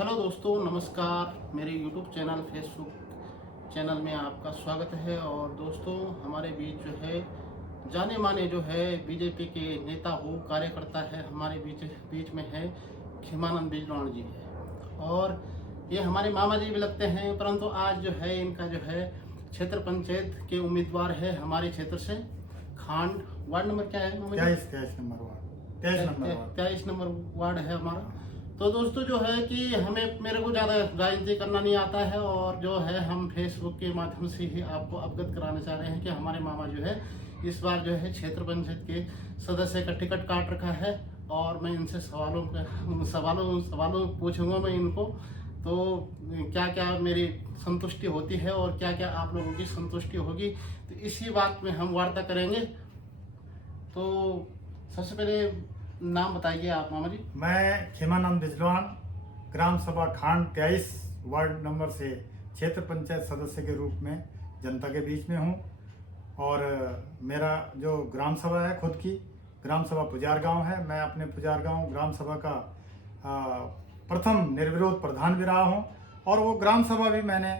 Hello दोस्तों, नमस्कार। मेरे यूट्यूब चैनल फेसबुक चैनल में आपका स्वागत है। और दोस्तों, हमारे बीच जो है जाने माने जो है बीजेपी के नेता हो कार्यकर्ता है, हमारे बीच बीच में है खीमानंद बिजलान जी है। और ये हमारे मामा जी भी लगते हैं, परंतु आज जो है इनका जो है क्षेत्र पंचायत के उम्मीदवार है हमारे क्षेत्र से खांड वार्ड नंबर क्या है मामा जी? 23 नंबर वार्ड 23 नंबर वार्ड है हमारा। तो दोस्तों जो है कि मेरे को ज़्यादा राजनीति करना नहीं आता है, और जो है हम फेसबुक के माध्यम से ही आपको अवगत कराना चाह रहे हैं कि हमारे मामा जो है इस बार जो है क्षेत्र पंचायत के सदस्य का टिकट काट रखा है। और मैं इनसे सवालों पूछूंगा मैं इनको, तो क्या क्या मेरी संतुष्टि होती है और क्या क्या आप लोगों की संतुष्टि होगी, तो इसी बात में हम वार्ता करेंगे। तो सबसे पहले नाम बताइए आप मामा जी। मैं खीमानंद बिजलान ग्राम सभा खांड 23 वार्ड नंबर से क्षेत्र पंचायत सदस्य के रूप में जनता के बीच में हूँ। और मेरा जो ग्राम सभा है, खुद की ग्राम सभा पुजार गांव है। मैं अपने पुजार गांव ग्राम सभा का प्रथम निर्विरोध प्रधान भी रहा हूँ। और वो ग्राम सभा भी मैंने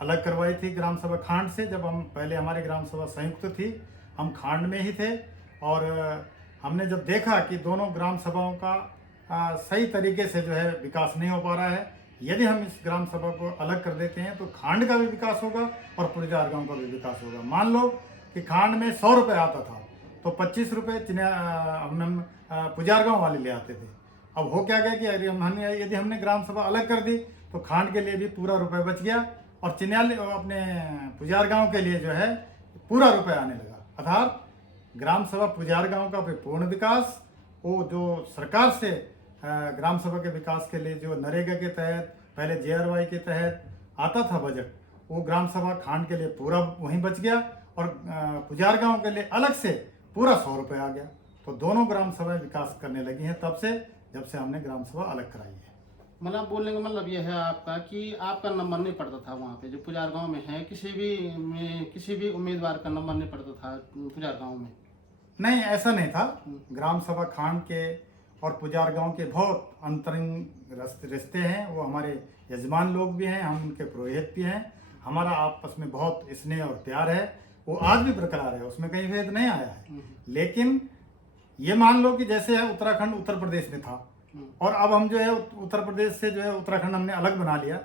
अलग करवाई थी ग्राम सभा खांड से। जब हम पहले हमारी ग्राम सभा संयुक्त थी, हम खांड में ही थे। और हमने जब देखा कि दोनों ग्राम सभाओं का सही तरीके से जो है विकास नहीं हो पा रहा है, यदि हम इस ग्राम सभा को अलग कर देते हैं तो खांड का भी विकास होगा और पुजार गांव का भी विकास होगा। मान लो कि खांड में 100 रुपये आता था तो 25 रुपये हम पुजार गांव वाले ले आते थे। अब हो क्या गया कि यदि हमने ग्राम सभा अलग कर दी तो खांड के लिए भी पूरा रुपये बच गया और चिन्याली अपने पुजार गांव के लिए जो है पूरा रुपये आने लगा। अर्थात ग्राम सभा पुजार गांव का भी पूर्ण विकास, वो जो सरकार से ग्राम सभा के विकास के लिए जो नरेगा के तहत पहले JRY के तहत आता था बजट, वो ग्राम सभा खांड के लिए पूरा वहीं बच गया और पुजार गांव के लिए अलग से पूरा 100 रुपये आ गया। तो दोनों ग्राम सभाएं विकास करने लगी हैं तब से, जब से हमने ग्राम सभा अलग कराई है। मतलब बोलने का मतलब ये है आपका कि आपका नंबर नहीं पड़ता था वहाँ पे जो पुजार गांव में है, किसी भी उम्मीदवार का नंबर नहीं पड़ता था पुजार गांव में? नहीं, ऐसा नहीं था। ग्राम सभा खांड के और पुजार गांव के बहुत अंतरंग रिश्ते हैं। वो हमारे यजमान लोग भी हैं, हम उनके पुरोहित भी हैं। हमारा आपस में बहुत स्नेह और प्यार है, वो आज भी बरकरार है, उसमें कहीं भेद नहीं आया है। लेकिन ये मान लो कि जैसे है उत्तराखंड उत्तर प्रदेश में था और अब हम जो है उत्तर प्रदेश से जो है उत्तराखंड हमने अलग बना लिया,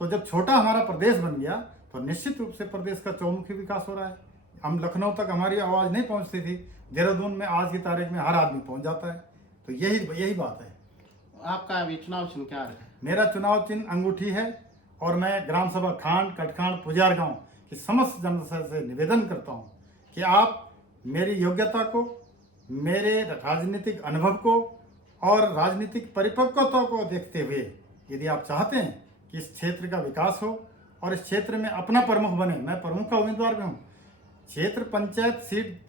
तो जब छोटा हमारा प्रदेश बन गया तो निश्चित रूप से प्रदेश का चौमुखी विकास हो रहा है। हम लखनऊ तक हमारी आवाज़ नहीं पहुंचती थी, देहरादून में आज की तारीख में हर आदमी पहुंच जाता है। तो यही बात है। आपका अभी चुनाव चिन्ह क्या है? मेरा चुनाव चिन्ह अंगूठी है और मैं ग्राम सभा खांड, कटखांड, पुजार गांव की समस्त जनता से निवेदन करता हूं कि आप मेरी योग्यता को, मेरे राजनीतिक अनुभव को और राजनीतिक परिपक्वता को देखते हुए यदि आप चाहते हैं कि इस क्षेत्र का विकास हो और इस क्षेत्र में अपना प्रमुख बने, मैं प्रमुख का उम्मीदवार भी हूँ। क्षेत्र पंचायत सीट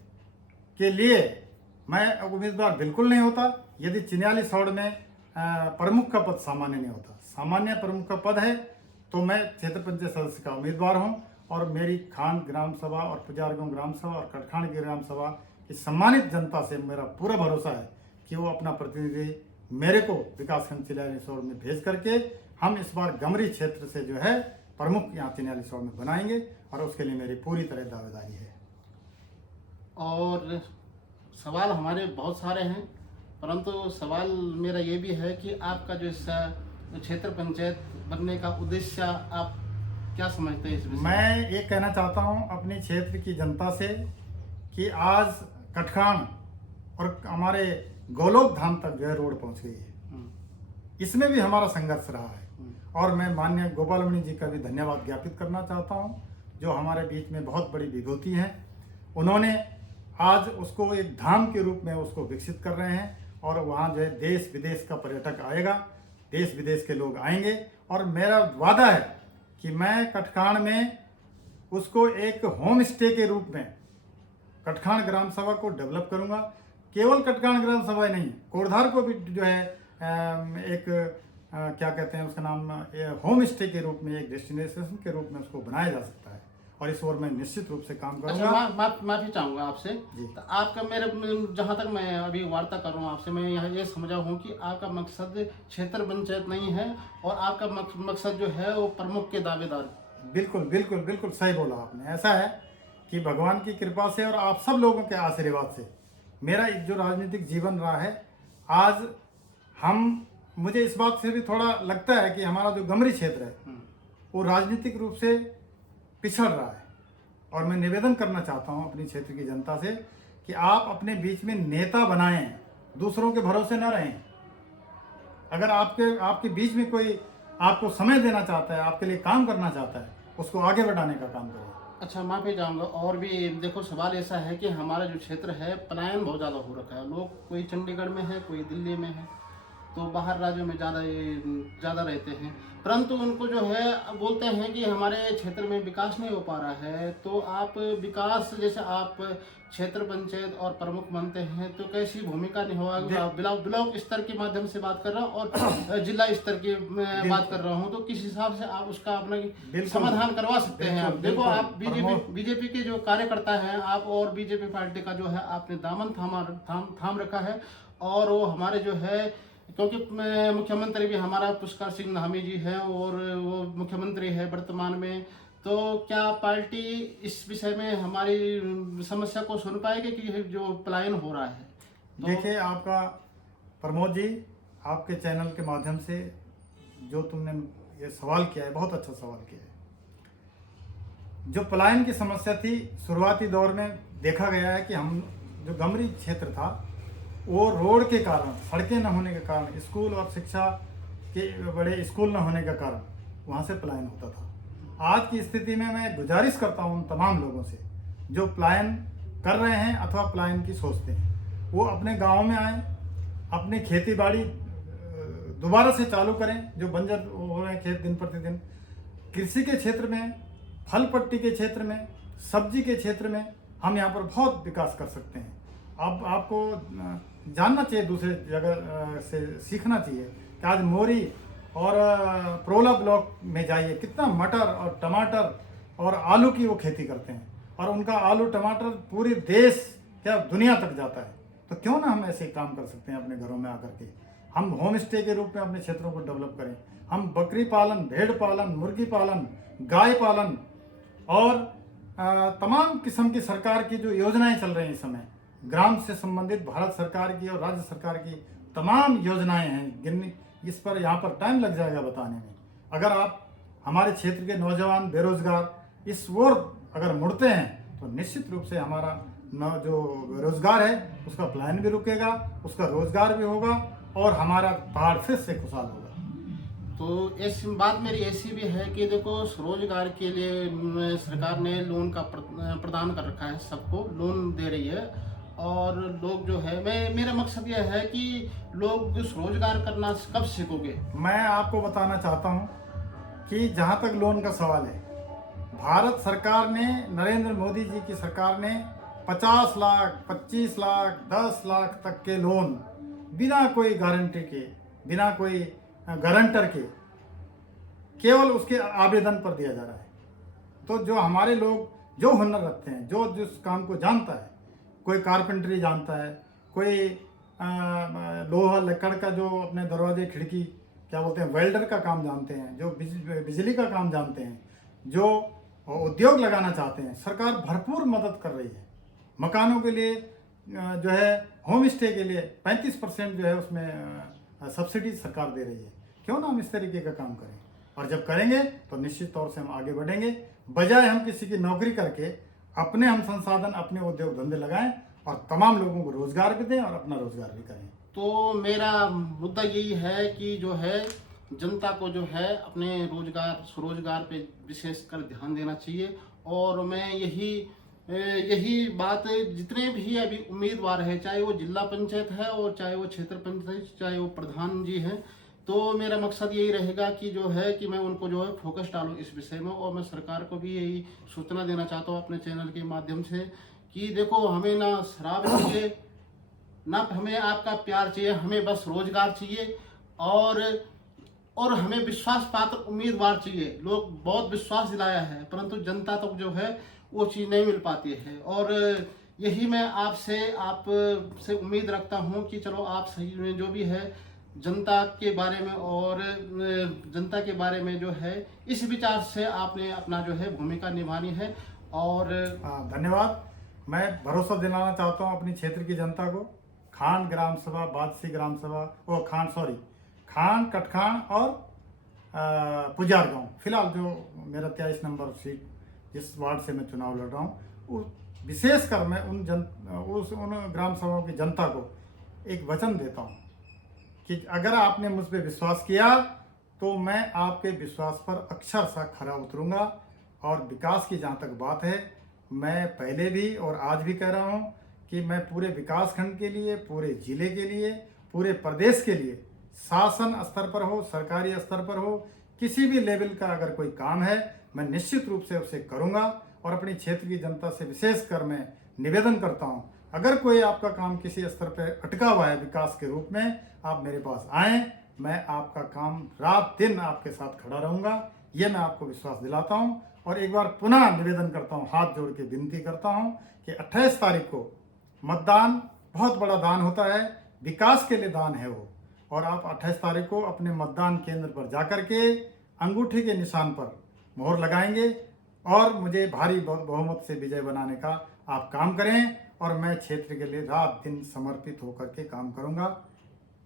के लिए मैं उम्मीदवार बिल्कुल नहीं होता यदि 44 में प्रमुख का पद सामान्य नहीं होता। सामान्य प्रमुख का पद है तो मैं क्षेत्र पंचायत सदस्य का उम्मीदवार हूं। और मेरी खांड ग्राम सभा और पुजार गांव ग्राम सभा और कटखांड की ग्राम सभा की सम्मानित जनता से मेरा पूरा भरोसा है कि वो अपना प्रतिनिधि मेरे को विकासखंड चिन्यालीसौड़ में भेज करके हम इस बार गमरी क्षेत्र से जो है प्रमुख यहाँ चिन्यालीसौड़ में बनाएंगे और उसके लिए मेरी पूरी तरह दावेदारी है। और सवाल हमारे बहुत सारे हैं, परंतु सवाल मेरा ये भी है कि आपका जो क्षेत्र पंचायत बनने का उद्देश्य आप क्या समझते हैं इस विषय? मैं ये कहना चाहता हूँ अपने क्षेत्र की जनता से कि आज कटखांड और हमारे गोलोक धाम तक जो है रोड पहुँच गई है। इसमें भी हमारा संघर्ष रहा है और मैं माननीय गोपालमणि जी का भी धन्यवाद ज्ञापित करना चाहता हूँ, जो हमारे बीच में बहुत बड़ी विभूति हैं। उन्होंने आज उसको एक धाम के रूप में उसको विकसित कर रहे हैं और वहाँ जो है देश विदेश का पर्यटक आएगा, देश विदेश के लोग आएंगे। और मेरा वादा है कि मैं कटखांड में उसको एक होम स्टे के रूप में कटखांड ग्राम सभा को डेवलप करूँगा। केवल कटखांड ग्राम सभा ही नहीं, कोटधार को भी जो है एक क्या कहते हैं उसका नाम, होम स्टे के रूप में, एक डेस्टिनेशन के रूप में उसको बनाया जा सकता है। और इस ओर मैं निश्चित रूप से काम अच्छा, करूंगा। माफी चाहूंगा आपसे। जी। तो आपका मेरे जहां तक मैं अभी वार्ता कर रहा हूँ आपसे, मैं यहाँ ये समझा हूँ कि आपका मकसद क्षेत्र पंचायत नहीं है और आपका मकसद जो है वो प्रमुख के दावेदार। बिल्कुल बिल्कुल बिल्कुल सही बोला आपने। ऐसा है कि भगवान की कृपा से और आप सब लोगों के आशीर्वाद से मेरा एक जो राजनीतिक जीवन रहा है, आज मुझे इस बात से भी थोड़ा लगता है कि हमारा जो गमरी क्षेत्र है वो राजनीतिक रूप से पिछड़ रहा है। और मैं निवेदन करना चाहता हूँ अपनी क्षेत्र की जनता से कि आप अपने बीच में नेता बनाएं, दूसरों के भरोसे न रहें। अगर आपके बीच में कोई आपको समय देना चाहता है, आपके लिए काम करना चाहता है, उसको आगे बढ़ाने का काम करें। अच्छा, माफी चाहूंगा। और भी देखो, सवाल ऐसा है कि हमारा जो क्षेत्र है पलायन बहुत ज़्यादा हो रखा है। लोग कोई चंडीगढ़ में है, कोई दिल्ली में है, तो बाहर राज्यों में ज़्यादा रहते हैं, परंतु उनको जो है बोलते हैं कि हमारे क्षेत्र में विकास नहीं हो पा रहा है। तो आप विकास, जैसे आप क्षेत्र पंचायत और प्रमुख बनते हैं, तो कैसी भूमिका निभाओगे? ब्लॉक स्तर के माध्यम से बात कर रहा हूँ और जिला स्तर की मैं बात कर रहा हूँ, तो किस हिसाब से आप उसका अपना समाधान करवा सकते हैं? आप देखो, आप बीजेपी के जो कार्यकर्ता हैं आप, और बीजेपी पार्टी का जो है आपने दामन थाम रखा है। और वो हमारे जो है, क्योंकि मुख्यमंत्री भी हमारा पुष्कर सिंह धामी जी हैं और वो मुख्यमंत्री है वर्तमान में, तो क्या पार्टी इस विषय में हमारी समस्या को सुन पाएगी कि जो पलायन हो रहा है? तो देखिए, आपका प्रमोद जी, आपके चैनल के माध्यम से जो तुमने ये सवाल किया है, बहुत अच्छा सवाल किया है। जो पलायन की समस्या थी, शुरुआती दौर में देखा गया है कि हम जो गमरी क्षेत्र था वो रोड के कारण, सड़कें न होने के कारण, स्कूल और शिक्षा के बड़े स्कूल न होने के कारण वहाँ से पलायन होता था। आज की स्थिति में मैं गुजारिश करता हूँ उन तमाम लोगों से जो पलायन कर रहे हैं अथवा पलायन की सोचते हैं, वो अपने गाँव में आएँ, अपनी खेती बाड़ी दोबारा से चालू करें। जो बंजर हो रहे हैं खेत दिन प्रतिदिन, कृषि के क्षेत्र में, फल पट्टी के क्षेत्र में, सब्जी के क्षेत्र में हम यहाँ पर बहुत विकास कर सकते हैं। अब आपको जानना चाहिए, दूसरे जगह से सीखना चाहिए कि आज मोरी और प्रोला ब्लॉक में जाइए, कितना मटर और टमाटर और आलू की वो खेती करते हैं, और उनका आलू टमाटर पूरे देश, क्या दुनिया तक जाता है। तो क्यों ना हम ऐसे काम कर सकते हैं अपने घरों में आकर के। हम होम स्टे के रूप में अपने क्षेत्रों को डेवलप करें। हम बकरी पालन, भेड़ पालन, मुर्गी पालन, गाय पालन और तमाम किस्म की सरकार की जो योजनाएं चल रही हैं इस समय, ग्राम से संबंधित भारत सरकार की और राज्य सरकार की तमाम योजनाएं हैं, गिनने इस पर यहाँ पर टाइम लग जाएगा बताने में। अगर आप हमारे क्षेत्र के नौजवान बेरोजगार इस ओर अगर मुड़ते हैं तो निश्चित रूप से हमारा जो रोजगार है उसका प्लान भी रुकेगा, उसका रोजगार भी होगा और हमारा पहाड़ फिर से खुशहाल होगा। तो इस बात मेरी ऐसी भी है कि देखो, रोजगार के लिए सरकार ने लोन का प्रदान कर रखा है, सबको लोन दे रही है। और लोग जो है, मेरा मकसद यह है कि लोग रोजगार करना कब सीखोगे? मैं आपको बताना चाहता हूं कि जहां तक लोन का सवाल है, भारत सरकार ने, नरेंद्र मोदी जी की सरकार ने 50 लाख, 25 लाख, 10 लाख तक के लोन बिना कोई गारंटी के, बिना कोई गारंटर के, केवल उसके आवेदन पर दिया जा रहा है। तो जो हमारे लोग जो हुनर रखते हैं, जो जिस काम को जानता है, कोई कारपेंटरी जानता है, कोई लोहा लकड़ का जो अपने दरवाजे खिड़की क्या बोलते हैं वेल्डर का काम जानते हैं, जो बिजली का काम जानते हैं, जो उद्योग लगाना चाहते हैं, सरकार भरपूर मदद कर रही है। मकानों के लिए जो है, होम स्टे के लिए 35% जो है उसमें सब्सिडी सरकार दे रही है। क्यों ना हम इस तरीके का काम करें, और जब करेंगे तो निश्चित तौर से हम आगे बढ़ेंगे। बजाय हम किसी की नौकरी करके अपने हम संसाधन, अपने उद्योग धंधे लगाएं और तमाम लोगों को रोजगार भी दें और अपना रोजगार भी करें। तो मेरा मुद्दा यही है कि जो है जनता को जो है अपने स्वरोजगार पे विशेषकर ध्यान देना चाहिए। और मैं यही बात जितने भी अभी उम्मीदवार है, चाहे वो जिला पंचायत है और चाहे वो क्षेत्र पंचायत, चाहे वो प्रधान जी हैं, तो मेरा मकसद यही रहेगा कि जो है कि मैं उनको जो है फोकस डालूं इस विषय में। और मैं सरकार को भी यही सूचना देना चाहता हूं अपने चैनल के माध्यम से कि देखो, हमें ना शराब चाहिए, ना हमें आपका प्यार चाहिए, हमें बस रोजगार चाहिए। और हमें विश्वास पात्र उम्मीदवार चाहिए। लोग बहुत विश्वास दिलाया है, परंतु जनता तक जो है वो चीज़ नहीं मिल पाती है। और यही मैं आपसे उम्मीद रखता हूँ कि चलो आप सही में जो भी है जनता के बारे में और जनता के बारे में जो है इस विचार से आपने अपना जो है भूमिका निभानी है। और धन्यवाद। मैं भरोसा दिलाना चाहता हूँ अपनी क्षेत्र की जनता को। खांड ग्राम सभा, बादसी ग्राम सभा, खांड, कटखान और पुजार गांव, फिलहाल जो मेरा 23 नंबर सीट जिस वार्ड से मैं चुनाव लड़ रहा हूँ, विशेषकर मैं उन ग्राम सभाओं की जनता को एक वचन देता हूँ कि अगर आपने मुझ पर विश्वास किया तो मैं आपके विश्वास पर अक्षरशः खरा उतरूंगा। और विकास की जहाँ तक बात है, मैं पहले भी और आज भी कह रहा हूँ कि मैं पूरे विकास खंड के लिए, पूरे जिले के लिए, पूरे प्रदेश के लिए, शासन स्तर पर हो, सरकारी स्तर पर हो, किसी भी लेवल का अगर कोई काम है मैं निश्चित रूप से उसे करूंगा। और अपनी क्षेत्र की जनता से विशेषकर मैं निवेदन करता हूं, अगर कोई आपका काम किसी स्तर पर अटका हुआ है विकास के रूप में, आप मेरे पास आएँ, मैं आपका काम रात दिन आपके साथ खड़ा रहूंगा। ये मैं आपको विश्वास दिलाता हूं। और एक बार पुनः निवेदन करता हूं, हाथ जोड़ के विनती करता हूं कि 28 तारीख को मतदान बहुत बड़ा दान होता है, विकास के लिए दान है वो। और आप 28 तारीख को अपने मतदान केंद्र पर जाकर के अंगूठी के निशान पर मोहर लगाएंगे और मुझे भारी बहुमत से विजय बनाने का आप काम करें। और मैं क्षेत्र के लिए रात दिन समर्पित होकर के काम करूंगा।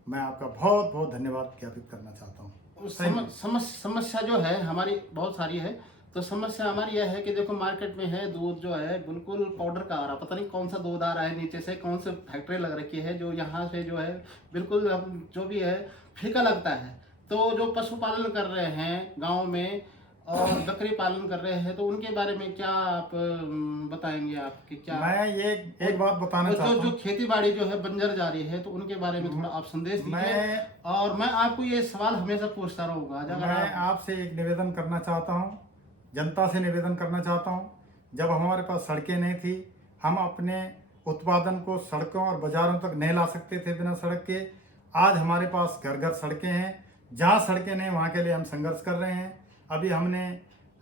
मैं आपका बहुत बहुत धन्यवाद ज्ञापित करना चाहता हूँ। समस्या जो है हमारी बहुत सारी है। तो समस्या हमारी यह है कि देखो मार्केट में है दूध जो है बिल्कुल पाउडर का आ रहा, पता नहीं कौन सा दूध आ रहा है, नीचे से कौन से फैक्ट्री लग रखी है जो यहाँ से जो है बिल्कुल जो भी है फीका लगता है। तो जो पशुपालन कर रहे हैं गांव में और बकरी पालन कर रहे हैं, तो उनके बारे में क्या आप बताएंगे आपकी क्या? मैं ये एक बात बताना चाहता हूँ, जो खेती बाड़ी जो है बंजर जा रही है, तो उनके बारे में थोड़ा आप संदेश दीजिए। और मैं आपको ये सवाल हमेशा पूछता रहूंगा। मैं आपसे एक निवेदन करना चाहता हूँ, जनता से निवेदन करना चाहता हूँ। जब हमारे पास सड़कें नहीं थी, हम अपने उत्पादन को सड़कों और बाजारों तक नहीं ला सकते थे बिना सड़क के। आज हमारे पास घर घर सड़कें हैं। जहाँ सड़कें नहीं वहाँ के लिए हम संघर्ष कर रहे हैं। अभी हमने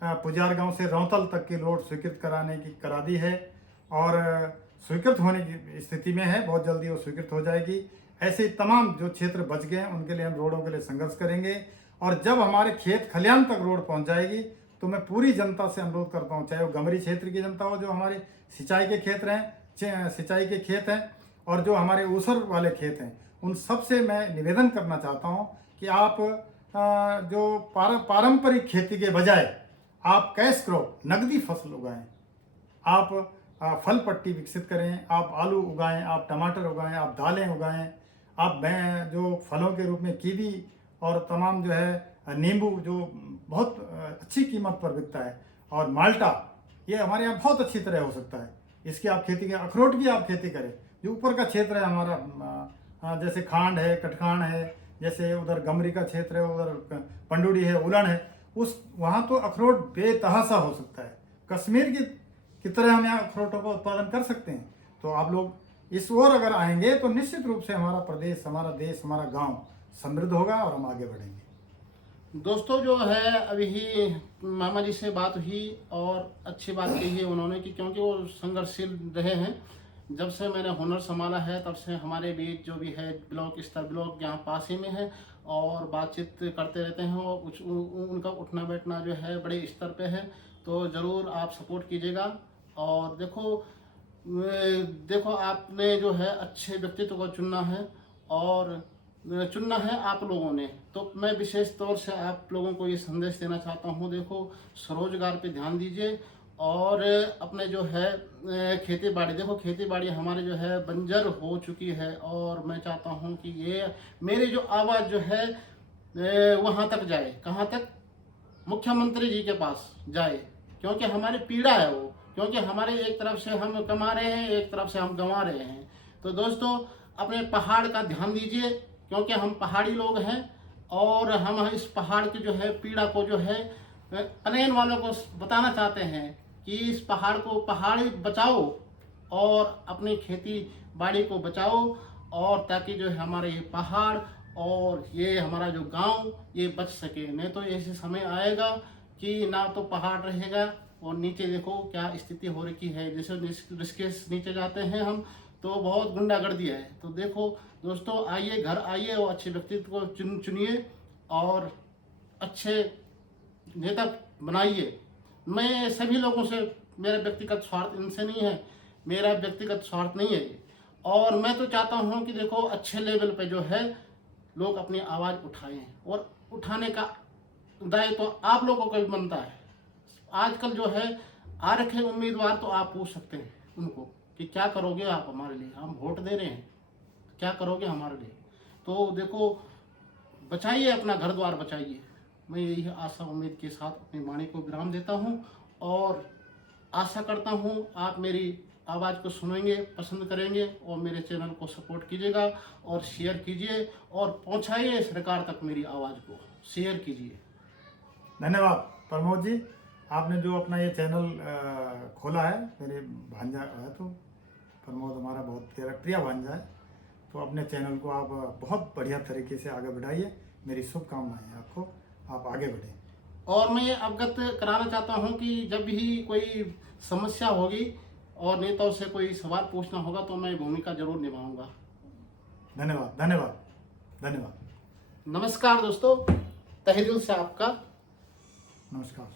पुजार गांव से रौतल तक की रोड स्वीकृत करा दी है और स्वीकृत होने की स्थिति में है, बहुत जल्दी वो स्वीकृत हो जाएगी। ऐसे तमाम जो क्षेत्र बच गए हैं उनके लिए हम रोडों के लिए संघर्ष करेंगे। और जब हमारे खेत खलियान तक रोड पहुंच जाएगी तो मैं पूरी जनता से अनुरोध करता हूं, चाहे वो गमरी क्षेत्र की जनता हो, जो हमारे सिंचाई के खेत हैं और जो हमारे ऊसर वाले खेत हैं, उन सब से मैं निवेदन करना चाहता हूं कि आप जो पारंपरिक खेती के बजाय आप कैश क्रॉप, नगदी फसल उगाएं, आप फल पट्टी विकसित करें, आप आलू उगाएं, आप टमाटर उगाएं, आप दालें उगाएं, आप जो फलों के रूप में कीवी और तमाम जो है नींबू जो बहुत अच्छी कीमत पर बिकता है, और माल्टा, ये हमारे यहाँ बहुत अच्छी तरह हो सकता है। इसकी आप खेती करें, अखरोट की आप खेती करें। जो ऊपर का क्षेत्र है हमारा, जैसे खांड है, कटखान है, जैसे उधर गमरी का क्षेत्र है, उधर पंडुडी है, उलन है, वहाँ तो अखरोट बेतहाशा हो सकता है। कश्मीर की तरह हम यहाँ अखरोटों का उत्पादन कर सकते हैं। तो आप लोग इस ओर अगर आएंगे तो निश्चित रूप से हमारा प्रदेश, हमारा देश, हमारा गांव समृद्ध होगा और हम आगे बढ़ेंगे। दोस्तों जो है अभी ही मामा जी से बात हुई और अच्छी बात कही है उन्होंने कि क्योंकि वो संघर्षशील रहे हैं। जब से मैंने हुनर संभाला है तब से हमारे बीच जो भी है ब्लॉक यहाँ पास ही में है और बातचीत करते रहते हैं और उनका उठना बैठना जो है बड़े स्तर पे है। तो ज़रूर आप सपोर्ट कीजिएगा। और देखो आपने जो है अच्छे व्यक्तित्व को चुनना है और चुनना है आप लोगों ने। तो मैं विशेष तौर से आप लोगों को ये संदेश देना चाहता हूँ, देखो स्वरोजगार पे ध्यान दीजिए और अपने जो है खेती बाड़ी, देखो खेती बाड़ी हमारे जो है बंजर हो चुकी है और मैं चाहता हूँ कि ये मेरी जो आवाज़ जो है वहाँ तक जाए, कहाँ तक, मुख्यमंत्री जी के पास जाए, क्योंकि हमारी पीड़ा है वो, क्योंकि हमारे एक तरफ से हम कमा रहे हैं, एक तरफ से हम गंवा रहे हैं। तो दोस्तों अपने पहाड़ का ध्यान दीजिए, क्योंकि हम पहाड़ी लोग हैं और हम इस पहाड़ की जो है पीड़ा को जो है प्लेन वालों को बताना चाहते हैं कि इस पहाड़ को पहाड़ी बचाओ और अपनी खेती बाड़ी को बचाओ, और ताकि जो है हमारे ये पहाड़ और ये हमारा जो गांव ये बच सके। नहीं तो ऐसे समय आएगा कि ना तो पहाड़ रहेगा और नीचे देखो क्या स्थिति हो रखी है। जैसे ऋषिकेश नीचे जाते हैं हम तो बहुत गुंडागर्दी है। तो देखो दोस्तों, आइए घर आइए और अच्छे व्यक्तित्व को चुनिए और अच्छे नेता बनाइए। मैं सभी लोगों से, मेरा व्यक्तिगत स्वार्थ इनसे नहीं है, मेरा व्यक्तिगत स्वार्थ नहीं है ये। और मैं तो चाहता हूँ कि देखो अच्छे लेवल पे जो है लोग अपनी आवाज़ उठाएं और उठाने का दायित्व तो आप लोगों को भी बनता है। आजकल जो है आ रखे उम्मीदवार तो आप पूछ सकते हैं उनको कि क्या करोगे आप हमारे लिए, हम वोट दे रहे हैं, क्या करोगे हमारे लिए। तो देखो बचाइए, अपना घर द्वार बचाइए। मैं यही आशा उम्मीद के साथ अपनी वाणी को विराम देता हूँ और आशा करता हूँ आप मेरी आवाज़ को सुनेंगे, पसंद करेंगे और मेरे चैनल को सपोर्ट कीजिएगा और शेयर कीजिए और पहुँचाइए सरकार तक मेरी आवाज़ को, शेयर कीजिए। धन्यवाद प्रमोद जी, आपने जो अपना ये चैनल खोला है। मेरे भांजा है तो प्रमोद हमारा बहुत प्रिय भांजा है, तो अपने चैनल को आप बहुत बढ़िया तरीके से आगे बढ़ाइए। मेरी शुभकामनाएं हैं आपको, आप आगे बढ़ें। और मैं ये अवगत कराना चाहता हूँ कि जब भी कोई समस्या होगी और नेताओं से कोई सवाल पूछना होगा तो मैं भूमिका जरूर निभाऊंगा। धन्यवाद धन्यवाद धन्यवाद। नमस्कार दोस्तों, तहे दिल से आपका नमस्कार।